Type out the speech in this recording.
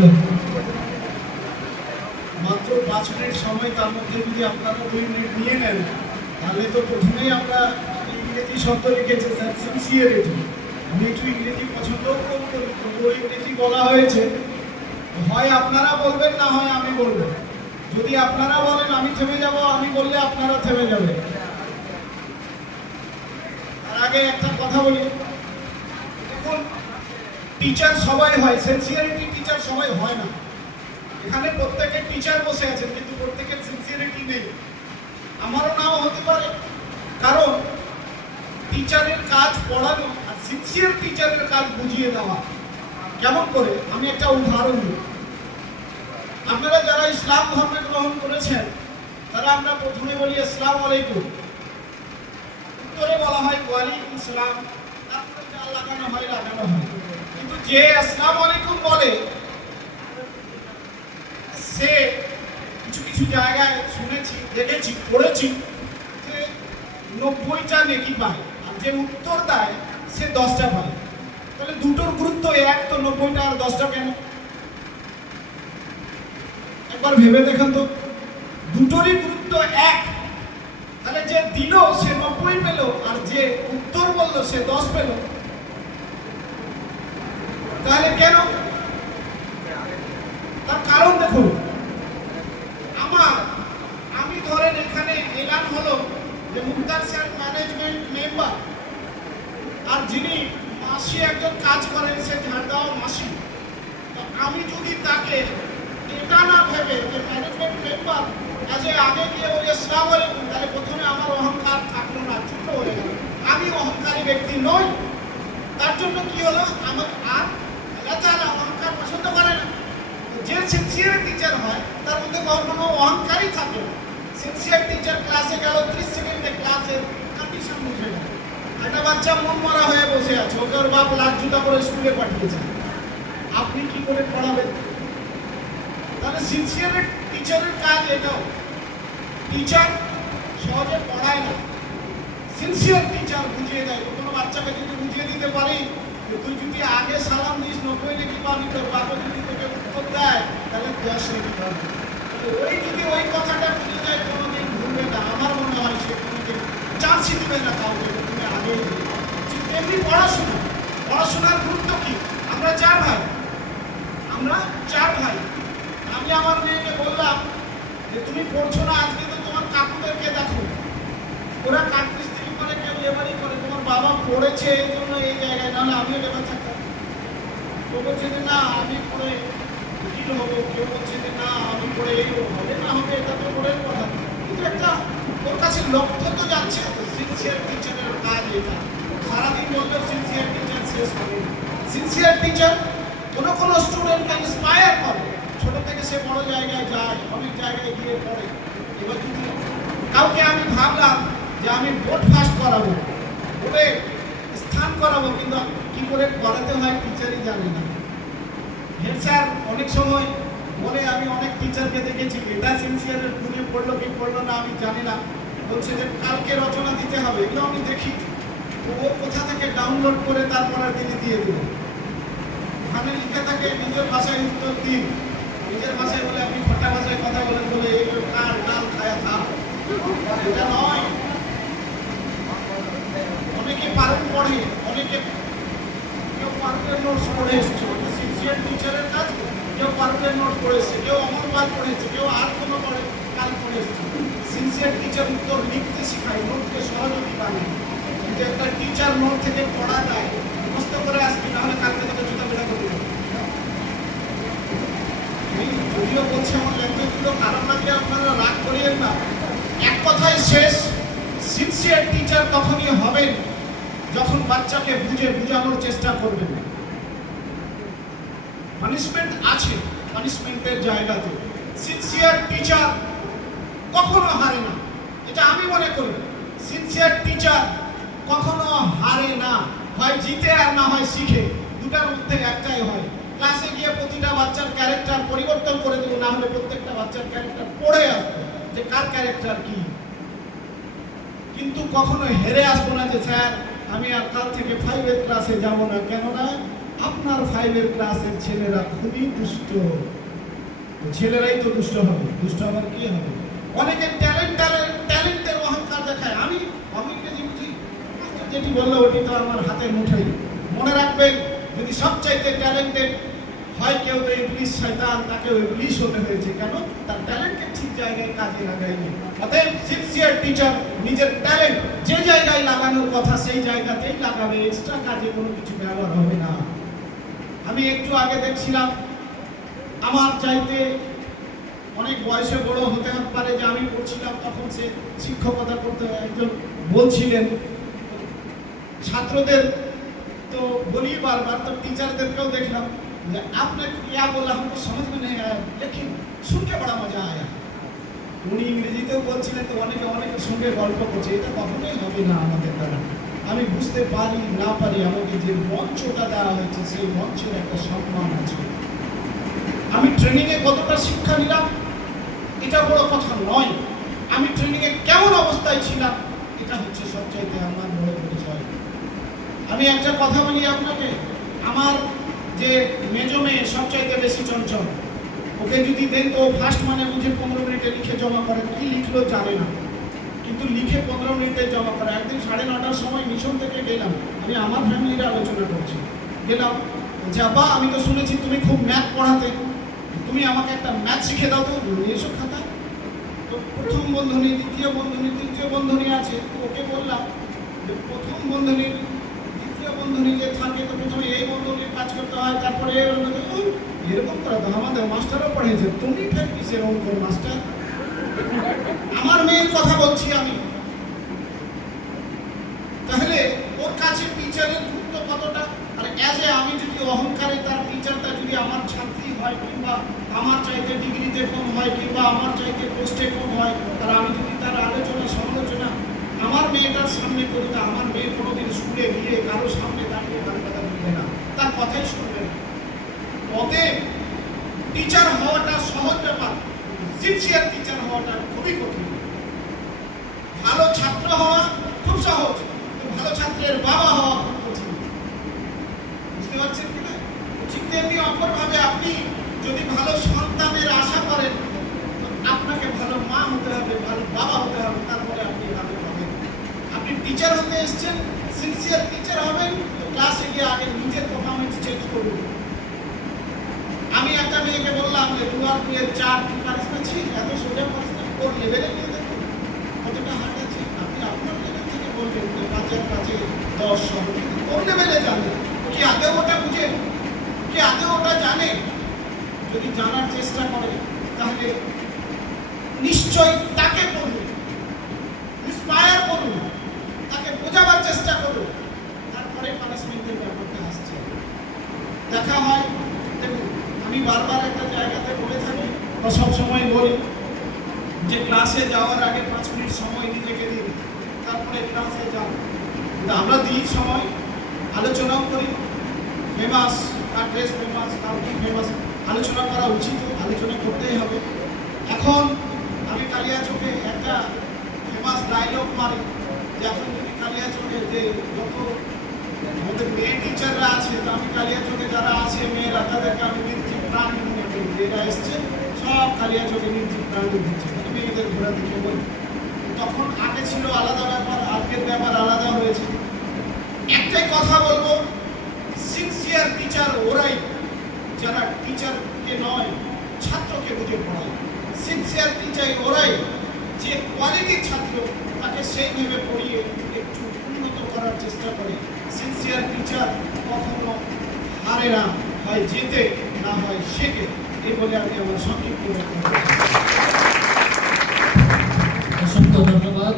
Hello, মাত্র 5 minute সময়, তার মধ্যে যদি আপনারা 2 মিনিট নিয়ে নেন তাহলে তো প্রথমেই আমরা ইংরেজি শব্দ লিখেছে স্যার, সিনসিয়ারিটি। আমি একটু ইংরেজি পছন্দও করি, তবুও ইংরেজি বলা হয়েছে। হয় আপনারা বলবেন, না হয় আমি বলবো। যদি আপনারা বলেন আমি থেমে যাব, আমি বললে আপনারা থেমে যাবে। তার আগে একটা কথা বলি, দেখুন, টিচার সবাই হয়, সিনসিয়ারিটি টিচার সবাই হয় না। এখানে প্রত্যেকের টিচার বসে আছেন, কিন্তু প্রত্যেকের সিনসিয়ারিটি নেই। আমারও নাও হতে পারে, কারণ টিচারের কাজ পড়ানো আর সিনসিয়ার টিচারের কাজ বুঝিয়ে দেওয়া। কেমন করে? আমি একটা উদাহরণ দিই। আপনারা যারা ইসলাম ধর্ম গ্রহণ করেছেন, তারা আমরা প্রথমে বলি আসসালামু আলাইকুম, উত্তরে বলা হয় ওয়ালাইকুম আসসালাম, তারপরে যা লাগানো হয়। কিন্তু যে আসসালামু আলাইকুম বলে, সে কিছু কিছু জায়গায় শুনেছি, দেখেছি, পড়েছি যে 90টা নেকি পায়, আর যে উত্তর দেয় সে 10টা পায়। তাহলে দুটোর গুরুত্ব এক, তো 90টা আর 10টা কেন? একবার ভেবে দেখেন তো, দুটোরই গুরুত্ব এক। তাহলে যে দিল সে 90 পেল, আর যে উত্তর বলল সে 10 পেল। তাহলে কেন? তার কারণ দেখুন, আমি ধরেন এখানে এলান হলো যে মুক্তার স্যার ম্যানেজমেন্ট মেম্বার, আর যিনি মাসি একজন কাজ করেন, সে ঝাড় দেওয়া মাসি। তো আমি যদি তাকে এটা না ভেবে যে ম্যানেজমেন্ট মেম্বার আজকে আগে গিয়ে বলি আসসালামু আলাইকুম, তাহলে প্রথমে আমার অহংকার থাকলো না, ছোট হয়ে গেল। আমি অহংকারী ব্যক্তি নই। তার জন্য কি হলো, আমার আর আল্লাহ তাআলা অহংকার পছন্দ করে না। যে সিনসিয়ার টিচার হয় তার মধ্যে কখনো অহংকারই থাকে না। সিনসিয়ার টিচার ক্লাসে গেল, 30 সেকেন্ডে ক্লাসের কন্ডিশন বুঝে গেল। একটা বাচ্চা মন মরা হয়ে বসে আছে, ওকে ওর বাপ লাখ জুতা করে স্কুলে পাঠিয়েছে, আপনি কি করে পড়াবেন? তাহলে সিনসিয়ার টিচারের কাজ এটাও। টিচার সহজে পড়ায় না, সিনসিয়ার টিচার বুঝিয়ে দেয়। কোনো বাচ্চাকে যদি বুঝিয়ে দিতে পারি যে তুই যদি আগে সালাম দিস 90 নেকি পাবি, তোর বাবা যদি তোকে উত্তর দেয় তাহলে 10 নেকি পাবি। ওই যদি ওই কথাটা বুঝে যায়, কোনোদিন ভুলবে না। আমার মনে হয় সে কোনোদিন চান্সই দেবে না কাউকে, তুমি আগেই দিবে। ঠিক তেমনি পড়াশোনার গুরুত্ব কি? আমরা 4 ভাই। আমি আমার মেয়েকে বললাম যে তুমি পড়ছো না, আজকে তো তোমার কাকুদেরকে দেখো, ওরা কাঠমিস্ত্রি করে, কেউ লেবারি করে, তোমার বাবা পড়েছে এই জন্য এই জায়গায়, না আমিও লেবার থাকতাম। কেউ বলছে যে না আমি পড়ে উকিল হবো, কেউ বলছে যে না আমি পড়ে এই হবে না হবে, এটা তো পড়ের কথা। কিন্তু একটা ওর কাছে লক্ষ্য তো যাচ্ছে। সিনসিয়ার টিচারের কাজ এটা। সারাদিন বললেও সিনসিয়ার টিচার শেষ হবে না। সিনসিয়ার টিচার কোনো স্টুডেন্টকে ইন্সপায়ার করে, ছোট থেকে সে বড় জায়গায় যায়, অনেক জায়গায় গিয়ে পড়ে। এবার যদি কাউকে আমি ভাবলাম যে আমি বোর্ড ফার্স্ট করাবো, বোর্ডে স্থান করাবো, কিন্তু কি করে করাতে হয় টিচারই জানে না। হেড স্যার অনেক সময় বলে, আমি অনেক টিচারকে দেখেছি, এটা সিনসিয়ারের খুঁজে পড়লো কি পড়লো না আমি জানি না, বলছে যে কালকে রচনা দিতে হবে। এগুলো আমি দেখি, ও কোথা থেকে ডাউনলোড করে তারপরে দিনে দিয়ে দেবো। ওখানে লিখে থাকে নিজের ভাষায় উত্তর দিন, নিজের ভাষায় বলে আপনি খোটা ভাষায় কথা বলেন, বলে এইগুলো কার ডাল খায়া খা, এটা নয়। অনেকে পারুন পড়ে, অনেকে কেউ পারুনের নোটস পড়ে এসছে, সিনসিয়ার টিচারের কাজ। কেউ পারুনের নোট পড়েছে, কেউ অমর পাল পড়েছে, কেউ আর কোনো কাল পড়ে এসছে। সিনসিয়ার টিচার উত্তর লিখতে শেখায়, নোটকে সহযোগী বানায়। কিন্তু একটা টিচার নোট থেকে পড়া দেয়, মুখস্থ করে আসবি, নাহলে কালকে থেকে জুতা বেড়া করে দেবে। যদিও বলছে আমার ল্যাঙ্গুয়েজগুলো খারাপ লাগলে আপনারা রাগ করিয়েন না। এক কথায় শেষ, সিনসিয়ার টিচার তখনই হবেন যখন বাচ্চাকে বুঝানোর চেষ্টা করবেন। পানিশমেন্ট আছে, পানিশমেন্টের জায়গাতে সিনসিয়ার টিচার কখনো হারে না, এটা আমি মনে করি। সিনসিয়ার টিচার কখনো হারে না, হয় জিতে আর না হয় শিখে, দুটার মধ্যে একটাই হয়। ক্লাসে গিয়ে প্রতিটা বাচ্চার ক্যারেক্টার পরিবর্তন করে দেবো, না হলে প্রত্যেকটা বাচ্চার ক্যারেক্টার পড়ে আসবে যে কার ক্যারেক্টার কি। কিন্তু কখনো হেরে আসবো না যে স্যার আমি আর কাল থেকে 5 ক্লাসে যাবো না, কেননা আপনার ফাইভের ক্লাসের ছেলেরা খুবই দুষ্ট। ছেলেরাই তো দুষ্ট হবে, দুষ্ট আবার কি হবে? অনেকে ট্যালেন্টের অহংকার দেখায়। আমি ইংরেজি বুঝি, যেটি বললো ওটি তো আমার হাতের মুঠোই। মনে রাখবেন, যদি সবচাইতে ট্যালেন্টেড হয় কেউ, তো ইবলিশ শয়তান, তাকেও ইবলিশ হতে হয়েছে। কেন? তার ট্যালেন্টকে ঠিক জায়গায় কাজে লাগায়নি। অতএব সিনসিয়ার টিচার নিজের ট্যালেন্ট যে জায়গায় লাগানোর কথা সেই জায়গাতেই লাগাবে, এক্সট্রা কাজে কোনো কিছু ব্যবহার হবে না। আমি একটু আগে দেখছিলাম, আমার চাইতে অনেক বয়সে বড় হতে পারে যে আমি পড়ছিলাম তখন, সে শিক্ষকতা করতে একজন বলছিলেন ছাত্রদের, তো বলি বারবার, তো टीचरদেরকেও দেখলাম যে आपने क्या बोला हमको समझ में नहीं आया लेकिन सुन के बड़ा मजा आया। উনি ইংরেজিতেও বলছিলেন, তো অনেকের সঙ্গে গল্প করছে। এটা কখনোই হবে না আমাদের দ্বারা। আমি বুঝতে পারি না পারি, আমাকে যে মঞ্চটা দেওয়া হয়েছে সেই মঞ্চের একটা সম্মান আছে। আমি ট্রেনিংয়ে কতটা শিক্ষা নিলাম এটা বড় কথা নয়, আমি ট্রেনিংয়ে কেমন অবস্থায় ছিলাম এটা হচ্ছে সবচাইতে আমার বড় পরিচয়। আমি একটা কথা বলি আপনাকে, আমার যে মেজো মেয়ে সবচাইতে বেশি চঞ্চল, ওকে যদি দেন তো ফার্স্ট মানে বুঝে 15 মিনিটে লিখে জমা করে, কি লিখলো জানে না, কিন্তু লিখে 15 মিনিটে জমা করে। একদিন 9:30টার সময় মিশন থেকে গেলাম, আমি আমার ফ্যামিলির আলোচনা করছি, গেলাম যে আব্বা আমি তো শুনেছি তুমি খুব ম্যাথ পড়াতে, তুমি আমাকে একটা ম্যাথ শিখে দাও তো, এসব খাতা। তো প্রথম বন্ধনী, দ্বিতীয় বন্ধনী, তৃতীয় বন্ধনী আছে, ওকে বললাম যে প্রথম বন্ধনীর দ্বিতীয় বন্ধনী যে থাকে, তো প্রথমে এই বন্ধনীর কাজ করতে হয়, তারপরে এরকম করা তো আমাদের মাস্টারও পড়েছে, তুমি ফের কিসের অঙ্ক মাস্টার? আমার মেয়ের কথা বলছি আমি। তাহলে ওর কাছে টিচারের গুরুত্ব কতটা? আর অ্যাজ এ আমি যদি অহংকারে তার টিচারটা যদি আমার ছাত্রী হয়, কিংবা আমার চাইতে ডিগ্রিতে কম হয়, কিংবা আমার চাইতে পোস্টে কম হয়, আর আমি যদি তার আলোচনা সমালোচনা আমার মেয়েটার সামনে করি, তা আমার মেয়ে কোনোদিন স্কুলে গিয়ে কারো সামনে দাঁড়িয়ে তার কথা বলবে না, তার কথাই শুনবে না। অতএব টিচার হওয়াটা সহজ ব্যাপার, সিনসিয়ার টিচার হওয়াটা খুবই কঠিন। ভালো ছাত্র হওয়া খুব সহজ, ভালো ছাত্রের বাবা হওয়া খুব কঠিন। বুঝতে পারছেন কিনা? ঠিক তেমনি অপরভাবে আপনি যদি ভালো সন্তানের আশা করেন, আপনাকে ভালো মা হতে হবে, ভালো বাবা হতে হবে, তারপরে আপনি ভালো হবেন। আপনি টিচার হতে এসেছেন, সিনসিয়ার টিচার হবেন, তো ক্লাসে গিয়ে আগে নিজের পারফরমেন্স চেঞ্জ করুন। আমি একটা মেয়েকে বললাম যে 2 আর 2 এর 4 কি পারিস না? ছি, এত সোজা পারিস না, ওর লেভেলে নিয়ে দেখুন কতটা হার্ড আছে। আপনি আপনার লেভেল থেকে বলবেন যে 5 এর 5 এ 10 হবে, ওর লেভেলে জানবেন। কি আগে ওটা বুঝে, কি আগে ওটা জানে? যদি জানার চেষ্টা করে তাহলে নিশ্চয়ই তাকে পড়ুন, ইন্সপায়ার করুন, তাকে বোঝাবার চেষ্টা করুন, তারপরে পানিশমেন্টের ব্যাপারটা আসছে। দেখা হয়, দেখুন আমি বারবার একটা জায়গাতে বলে থাকি বা সবসময় বলি যে ক্লাসে যাওয়ার আগে 5 মিনিট সময় নিজেকে দিন, তারপরে ক্লাসে যান। কিন্তু আমরা দিই সময়, আলোচনাও করি, ফেমাস কার ড্রেস ফেমাস, কার কি ফেমাস, আলোচনা করা উচিত, আলোচনা করতেই হবে। এখন আমি কালিয়াচকে একটা ফেমাস ডায়লগ মারি যে এখন যদি কালিয়াচকে যে যত আমাদের মেয়ে টিচাররা আছে, তো আমি কালিয়াচকে যারা আছে মেয়েরা, তাদেরকে আমি নির্জীব প্রাণ মনে করি, যেটা এসছে সব কালিয়াচকে নির্জীব প্রাণ দিচ্ছে, মেয়েদের ঘোরা দিকে বলি। তখন আগে ছিল আলাদা ব্যাপার, আজকের ব্যাপার আলাদা হয়েছে। একটাই কথা বলবো, সিনসিয়ার টিচার ওরাই যারা টিচারকে নয় ছাত্রকে বুঝে পড়ায়। সিনসিয়ার টিচার ওরাই যে কোয়ালিটির ছাত্র তাকে সেইভাবে পড়িয়ে একটু উন্নত করার চেষ্টা করে। সিনসিয়ার টিচার কখনো হারে না, হয় জেতে না হয় শেখে। এই বলে আমি আমার সংক্ষিপ্ত বক্তব্য। অসংখ্য ধন্যবাদ।